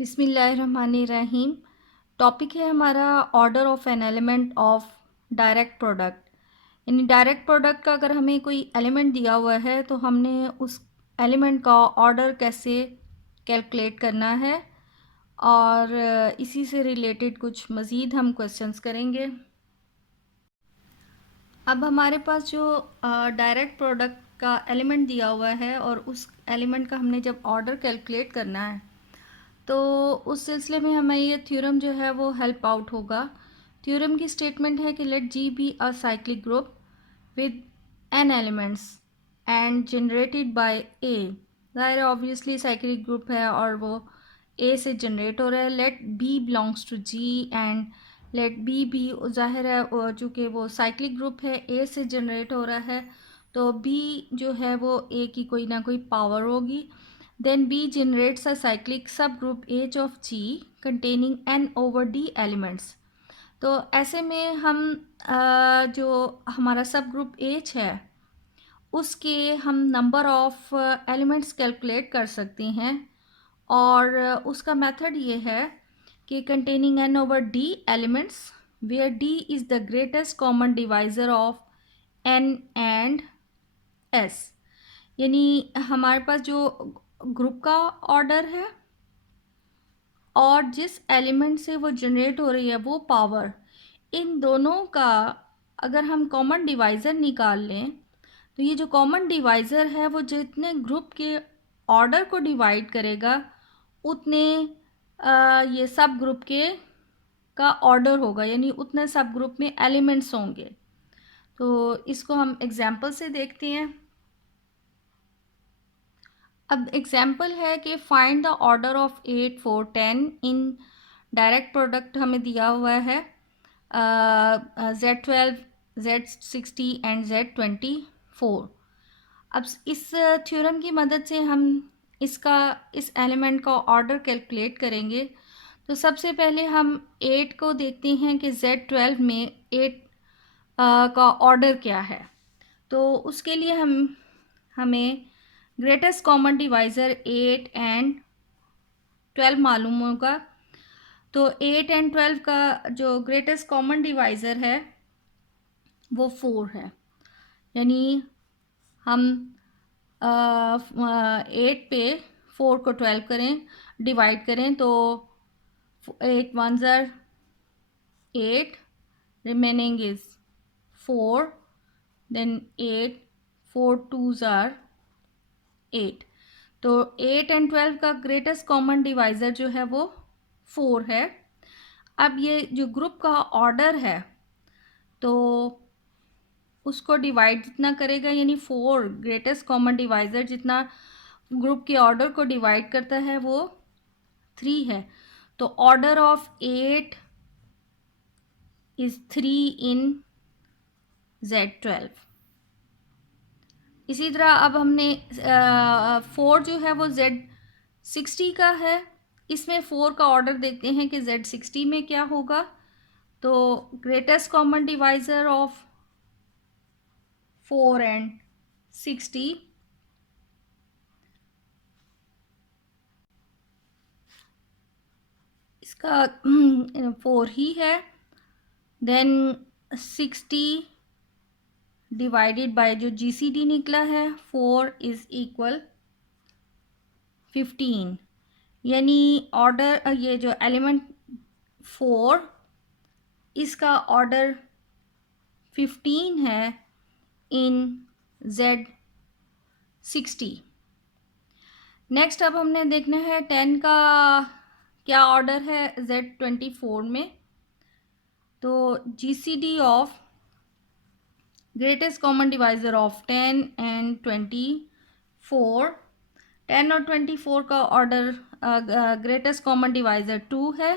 बिस्मिल्लाहिर्रहमानिर्रहीम। टॉपिक है हमारा order of an element of direct product. यानी डायरेक्ट प्रोडक्ट का अगर हमें कोई एलिमेंट दिया हुआ है तो हमने उस एलिमेंट का ऑर्डर कैसे कैलकुलेट करना है, और इसी से रिलेटेड कुछ मज़ीद हम क्वेश्चंस करेंगे। अब हमारे पास जो डायरेक्ट प्रोडक्ट का एलिमेंट दिया हुआ है और उस एलिमेंट का हमने जब ऑर्डर कैलकुलेट करना है तो उस सिलसिले में हमें ये थ्योरम जो है वो हेल्प आउट होगा। थ्योरम की स्टेटमेंट है कि let G be a cyclic group with n elements and generated by a. ज़ाहिर ऑब्वियसली साइक्लिक ग्रुप है और वो ए से जनरेट हो रहा है। Let B belongs to G and let B भी ज़ाहिर है चूँकि वो साइक्लिक ग्रुप है, ए से जनरेट हो रहा है, तो बी जो है वो ए की कोई ना कोई पावर होगी। Then B generates a cyclic subgroup H of G containing n over D elements। तो ऐसे में हम जो हमारा सब ग्रुप H है उसके हम नंबर ऑफ एलिमेंट्स कैलकुलेट कर सकते हैं, और उसका मेथड ये है कि containing n over D elements where D is the greatest common divisor of n and S। यानी हमारे पास जो ग्रुप का ऑर्डर है और जिस एलिमेंट से वो जनरेट हो रही है वो पावर, इन दोनों का अगर हम कॉमन डिवाइज़र निकाल लें तो ये जो कॉमन डिवाइज़र है वो जितने ग्रुप के ऑर्डर को डिवाइड करेगा उतने ये सब ग्रुप के का ऑर्डर होगा, यानी उतने सब ग्रुप में एलिमेंट्स होंगे। तो इसको हम एग्जांपल से देखते हैं। अब एग्जाम्पल है कि find the order of 8 4 10 in direct product हमें दिया हुआ है Z12 Z60 एंड Z24। अब इस थ्योरम की मदद से हम इस एलिमेंट का ऑर्डर कैलकुलेट करेंगे। तो सबसे पहले हम 8 को देखते हैं कि Z12 में 8 का ऑर्डर क्या है। तो उसके लिए हमें ग्रेटेस्ट कॉमन डिवाइज़र 8 एंड 12 मालूम होगा। तो 8 एंड 12 का जो ग्रेटेस्ट कॉमन डिवाइज़र है वो 4 है। यानी हम 8 पे 4 को 12 करें, डिवाइड करें तो 8 1s are 8, remaining is 4, then 8 4 2s are 8। तो 8 एंड 12 का ग्रेटेस्ट कॉमन डिवाइज़र जो है वो 4 है। अब ये जो ग्रुप का ऑर्डर है तो उसको डिवाइड जितना करेगा, यानी 4 ग्रेटेस्ट कॉमन डिवाइज़र जितना ग्रुप के ऑर्डर को डिवाइड करता है वो 3 है। तो order of 8 is 3 in Z12। इसी तरह अब हमने 4 जो है वो Z60 का है, इसमें 4 का ऑर्डर देखते हैं कि Z60 में क्या होगा। तो greatest common divisor of 4 and 60 इसका 4 ही है। देन 60 डिवाइडेड बाय जो GCD निकला है 4 इज़ इक्वल 15। यानी ऑर्डर ये जो एलिमेंट 4 इसका ऑर्डर 15 है इन Z60। नेक्स्ट अब हमने देखना है 10 का क्या ऑर्डर है Z24 में। तो GCD of greatest common divisor of 10 and 24, 10 और 24 का ऑर्डर ग्रेटेस्ट कॉमन डिवाइज़र 2 है।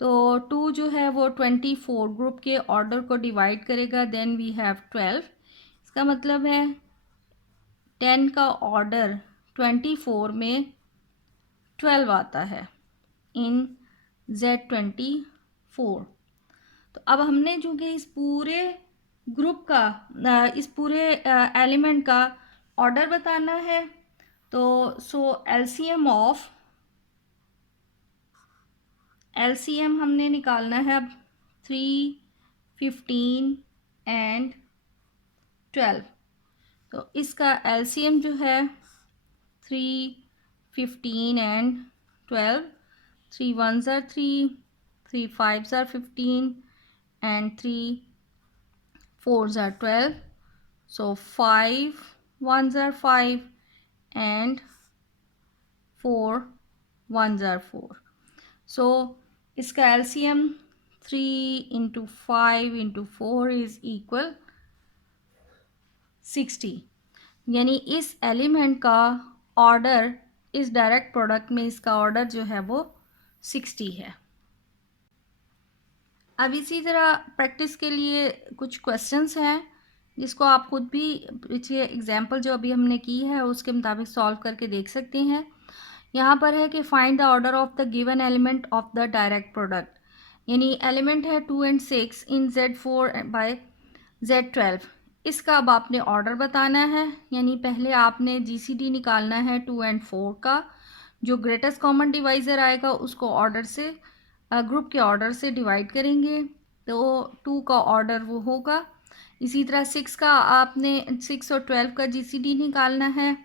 तो 2 जो है वो 24 ग्रुप के ऑर्डर को डिवाइड करेगा, देन वी हैव 12। इसका मतलब है 10 का ऑर्डर 24 में 12 आता है इन Z24। तो अब हमने चूँकि इस पूरे ग्रुप का इस पूरे एलिमेंट का ऑर्डर बताना है, तो सो एलसीएम ऑफ एलसीएम हमने निकालना है अब 3, 15 एंड 12। तो इसका एलसीएम जो है 3, 15 and 12, 3 1s are 3, 3 5s are 15 and 3 4s are 12. So 5 1s are 5 and 4 1s are 4. So इसका LCM 3 into 5 into 4 is equal 60। यानी इस एलिमेंट का ऑर्डर, इस डायरेक्ट प्रोडक्ट में इसका ऑर्डर जो है वो 60 है। अब इसी तरह प्रैक्टिस के लिए कुछ क्वेश्चंस हैं जिसको आप खुद भी पीछे एग्जांपल जो अभी हमने की है उसके मुताबिक सॉल्व करके देख सकते हैं। यहाँ पर है कि find the order of the given element of the direct product. यानी एलिमेंट है 2 and 6 in Z4 bye Z12। इसका अब आपने ऑर्डर बताना है, यानी पहले आपने जीसीडी निकालना है 2 and 4 का। जो ग्रेटेस्ट कॉमन डिवाइज़र आएगा उसको ऑर्डर से, ग्रुप के ऑर्डर से डिवाइड करेंगे तो 2 का ऑर्डर वो होगा। इसी तरह 6 का आपने 6 और 12 का जीसीडी निकालना है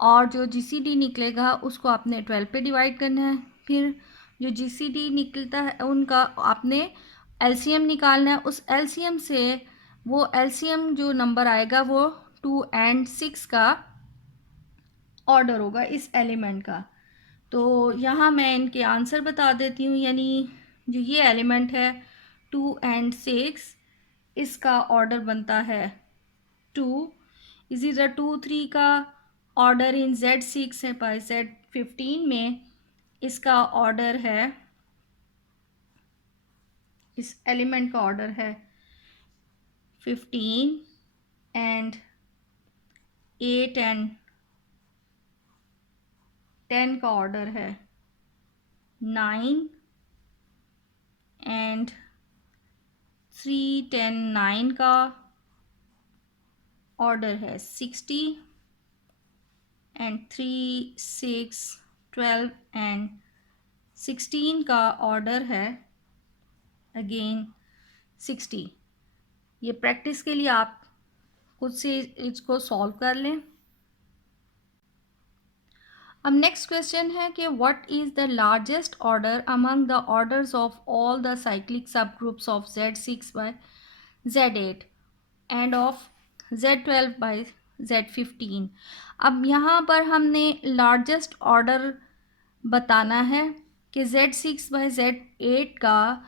और जो जीसीडी निकलेगा उसको आपने 12 पे डिवाइड करना है। फिर जो जीसीडी निकलता है उनका आपने एलसीएम निकालना है। उस एलसीएम से वो एलसीएम जो नंबर आएगा वो 2 and 6 का ऑर्डर होगा इस एलिमेंट का। तो यहाँ मैं इनके आंसर बता देती हूँ। यानी जो ये एलिमेंट है 2 and 6, इसका ऑर्डर बनता है 2। इसी तरह 2 3 का ऑर्डर इन Z6 है बाय Z15 में, इसका ऑर्डर है, इस एलिमेंट का ऑर्डर है 15 एंड 8 and 10 का ऑर्डर है 9 एंड 3 10 9 का ऑर्डर है 60 एंड 3 6 12 एंड 16 का ऑर्डर है अगेन 60। ये प्रैक्टिस के लिए आप खुद से इसको सॉल्व कर लें। अब नेक्स्ट क्वेश्चन है कि what is the largest order among the orders of all the cyclic subgroups of Z6 by Z8 and of Z12 by Z15। अब यहाँ पर हमने लार्जेस्ट ऑर्डर बताना है कि Z6 बाय Z8 का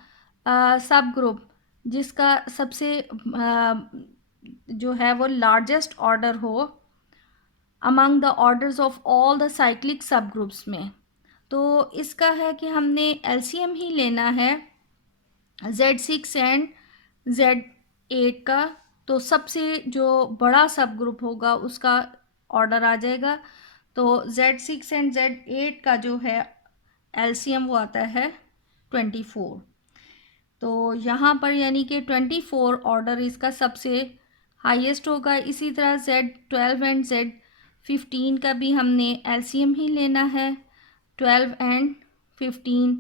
सब ग्रुप जिसका सबसे जो है वो लार्जेस्ट ऑर्डर हो among the orders of all the cyclic सब ग्रुप्स में। तो इसका है कि हमने एलसीएम ही लेना है Z6 एंड Z8 का। तो सबसे जो बड़ा सब ग्रुप होगा उसका ऑर्डर आ जाएगा। तो Z6 एंड Z8 का जो है एलसीएम वो आता है 24। तो यहाँ पर यानी कि 24 ऑर्डर इसका सबसे हाईएस्ट होगा। इसी तरह Z12 एंड Z15 का भी हमने एलसीएम ही लेना है 12 एंड 15।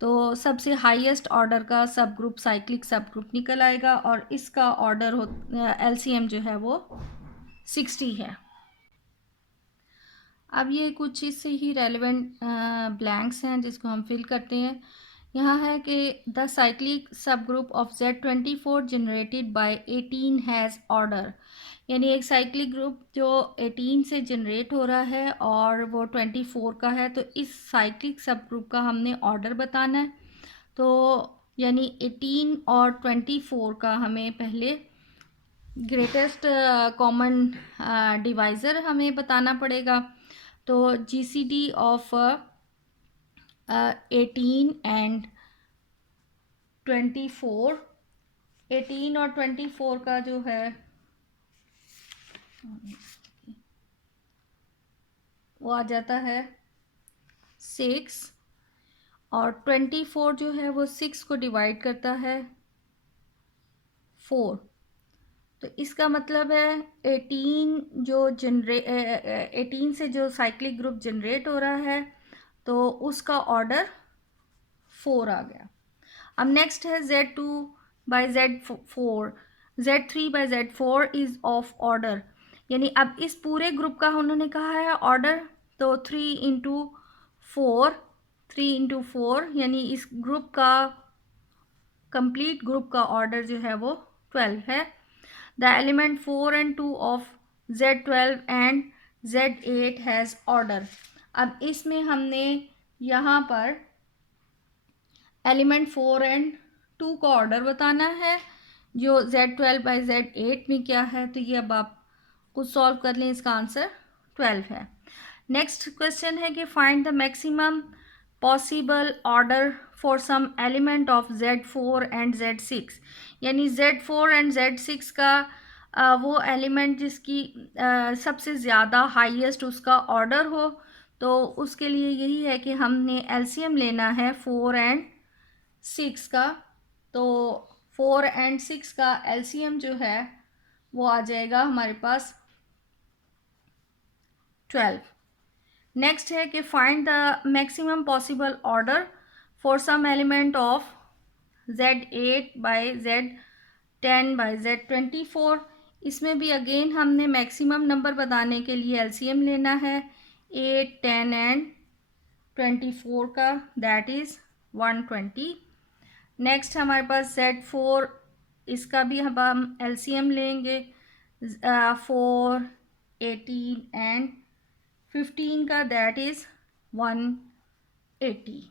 तो सबसे हाईएस्ट ऑर्डर का सब ग्रुप साइक्लिक सब ग्रुप निकल आएगा और इसका ऑर्डर हो एलसीएम जो है वो 60 है। अब ये कुछ इससे ही रेलेवेंट ब्लैंक्स हैं जिसको हम फिल करते हैं। यहाँ है कि द साइक्लिक सब group of Z24 generated by 18 has order. यानी एक साइक्लिक ग्रुप जो 18 से जनरेट हो रहा है और वो 24 का है, तो इस साइक्लिक सब ग्रुप का हमने ऑर्डर बताना है। तो यानी 18 और 24 का हमें पहले ग्रेटेस्ट कॉमन डिवाइज़र हमें बताना पड़ेगा। तो जीसीडी ऑफ 18 एंड 24, 18 और 24 का जो है वो आ जाता है 6 और 24 जो है वो 6 को डिवाइड करता है 4। तो इसका मतलब है 18 से जो साइक्लिक ग्रुप जनरेट हो रहा है तो उसका ऑर्डर 4 आ गया। अब नेक्स्ट है Z2 by Z4, Z3 by Z4 is of order, यानी अब इस पूरे ग्रुप का उन्होंने कहा है ऑर्डर, तो 3 इंटू फोर यानी इस ग्रुप का कंप्लीट ग्रुप का ऑर्डर जो है वो 12 है। The element 4 and 2 of Z12 and Z8 has order. अब इसमें हमने यहाँ पर एलिमेंट 4 एंड 2 का ऑर्डर बताना है, जो Z12 बाई Z8 में क्या है, तो ये अब आप कुछ सॉल्व कर लें, इसका आंसर 12 है। नेक्स्ट क्वेश्चन है कि find the maximum possible order for some element of Z4 and Z6, यानी Z4 एंड Z6 का वो एलिमेंट जिसकी सबसे ज़्यादा हाईएस्ट उसका ऑर्डर हो, तो उसके लिए यही है कि हमने एलसीएम लेना है 4 एंड 6 का। तो 4 एंड 6 का एलसीएम जो है वो आ जाएगा हमारे पास 12। नेक्स्ट है कि find the maximum possible order for some element of Z8 by Z10 by Z24। इसमें भी अगेन हमने मैक्सिमम नंबर बताने के लिए एलसीएम लेना है 8, 10 एंड 24 का, दैट इज़ 120। नेक्स्ट हमारे पास Z4, इसका भी हम एलसीएम लेंगे 4, 18 एंड 15 का, दैट इज़ 180।